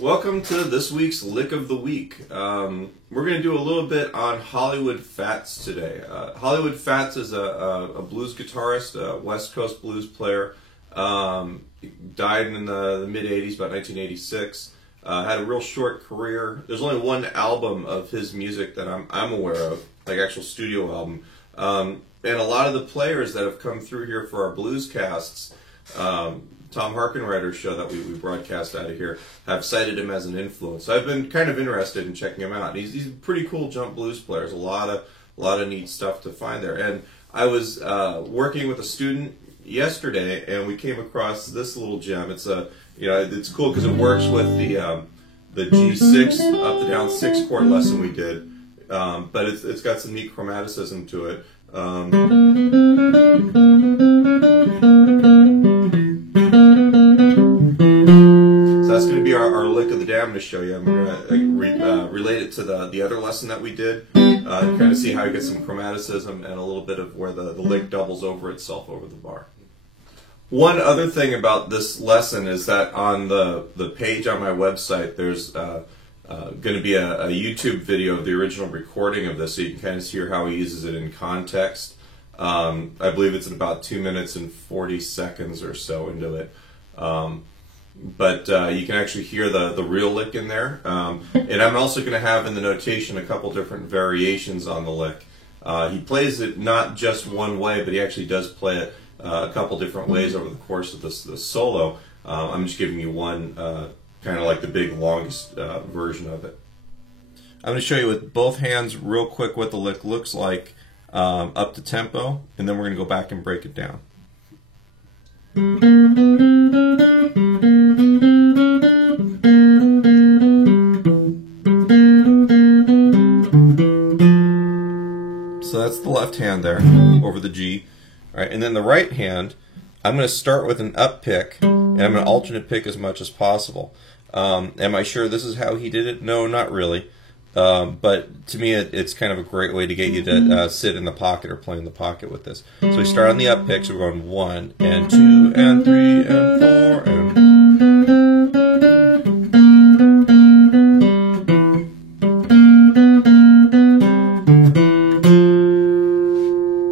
Welcome to this week's Lick of the Week. We're going to do a little bit on Hollywood Fats today. Hollywood Fats is a blues guitarist, a West Coast blues player. Died in the mid-'80s, about 1986. Had a real short career. There's only one album of his music that I'm aware of, like actual studio album. And a lot of the players that have come through here for our blues casts, Tom Harkenrider's show that we broadcast out of here, have cited him as an influence. So I've been kind of interested in checking him out. He's a pretty cool jump blues player. There's a lot of neat stuff to find there. And I was working with a student yesterday, and we came across this little gem. It's it's cool because it works with the G6 up to down 6 chord lesson we did, but it's got some neat chromaticism to it. So that's going to be our lick of the day. I'm going to show you. I'm going to relate it to the other lesson that we did, kind of see how you get some chromaticism and a little bit of where the lick doubles over itself over the bar. One other thing about this lesson is that on the page on my website, there's going to be a YouTube video of the original recording of this, so you can kind of hear how he uses it in context. I believe it's at about 2 minutes and 40 seconds or so into it. But you can actually hear the real lick in there. And I'm also going to have in the notation a couple different variations on the lick. He plays it not just one way, but he actually does play it a couple different ways over the course of this solo. I'm just giving you one kind of like the big longest version of it. I'm going to show you with both hands real quick what the lick looks like up to tempo, and then we're going to go back and break it down. So that's the left hand there over the G. All right, and then the right hand, I'm going to start with an up pick, and I'm going to alternate pick as much as possible. Am I sure this is how he did it? No, not really. But to me, it's kind of a great way to get you to sit in the pocket or play in the pocket with this. So we start on the up pick, so we're going 1 and 2 and 3 and 4 and...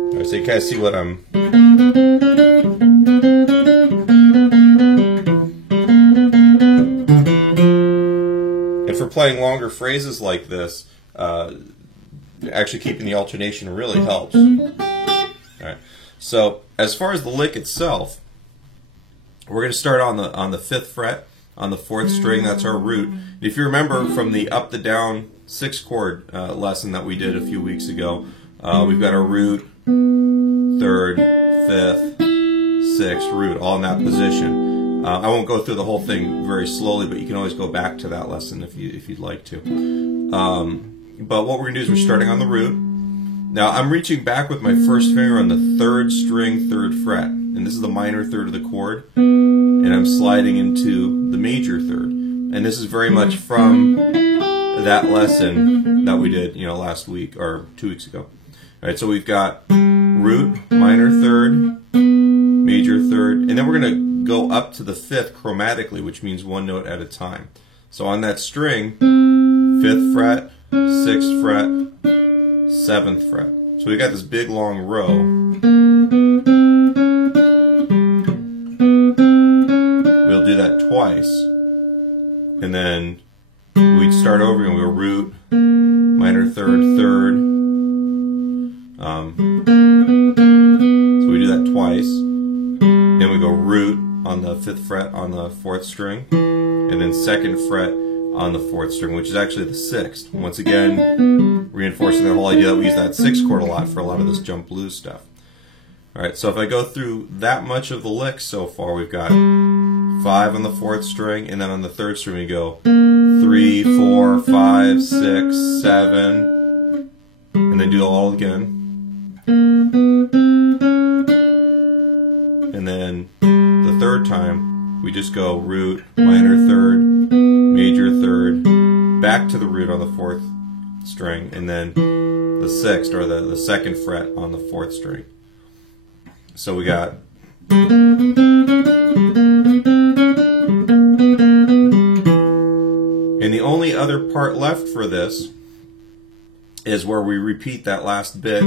All right, so you kind of see what I'm... Playing longer phrases like this, actually keeping the alternation really helps. All right. So as far as the lick itself, we're going to start on the 5th fret on the 4th string. That's our root. If you remember from the up to down 6 chord lesson that we did a few weeks ago, we've got our root, 3rd, 5th, 6th, root, all in that position. I won't go through the whole thing very slowly, but you can always go back to that lesson if you'd like to. But what we're going to do is we're starting on the root. Now I'm reaching back with my first finger on the 3rd string, 3rd fret, and this is the minor 3rd of the chord, and I'm sliding into the major 3rd. And this is very much from that lesson that we did, last week or 2 weeks ago. All right, so we've got root, minor 3rd, major 3rd, and then we're going to go up to the 5th chromatically, which means one note at a time. So on that string, 5th fret, 6th fret, 7th fret. So we got this big long row. We'll do that twice, and then we'd start over and we'll root, minor 3rd, 3rd. So we do that twice. Then we go root on the 5th fret on the 4th string, and then 2nd fret on the 4th string, which is actually the 6th. Once again, reinforcing the whole idea that we use that 6th chord a lot for a lot of this jump blues stuff. Alright, so if I go through that much of the lick so far, we've got 5 on the 4th string, and then on the 3rd string we go 3, 4, 5, 6, 7, and then do it all again. And then the 3rd time, we just go root, minor 3rd, major 3rd, back to the root on the 4th string, and then the 6th, or the 2nd fret on the 4th string. So we got part left for this is where we repeat that last bit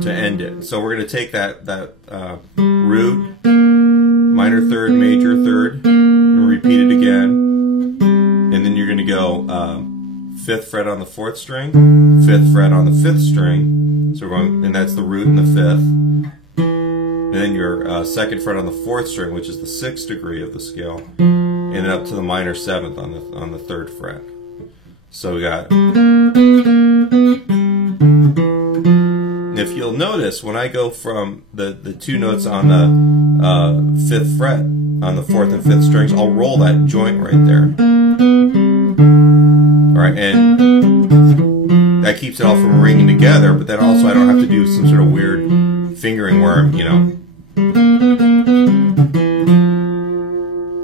to end it. So we're going to take that root, minor third, major third, and repeat it again. And then you're going to go 5th fret on the 4th string, 5th fret on the 5th string. So we're going, and that's the root and the 5th. And then your 2nd fret on the 4th string, which is the 6th degree of the scale, and then up to the minor 7th on the 3rd fret. So we got. If you'll notice, when I go from the 2 notes on the 5th fret on the 4th and 5th strings, I'll roll that joint right there. All right, and that keeps it all from ringing together. But then also, I don't have to do some sort of weird fingering where I'm, you know.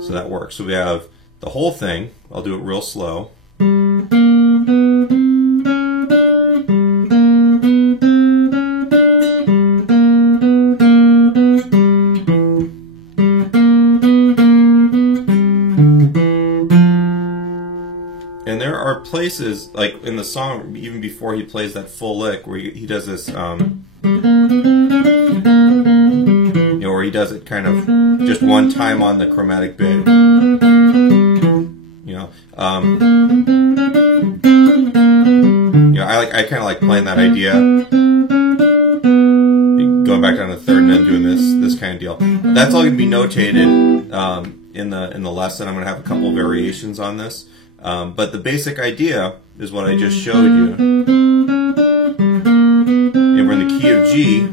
So that works. So we have the whole thing. I'll do it real slow. And there are places, like in the song, even before he plays that full lick, where he does this, you know, where he does it kind of just one time on the chromatic bit. You know, I kind of like playing that idea, going back down to the 3rd and then doing this kind of deal. That's all going to be notated in the lesson. I'm going to have a couple variations on this. But the basic idea is what I just showed you. And we're in the key of G.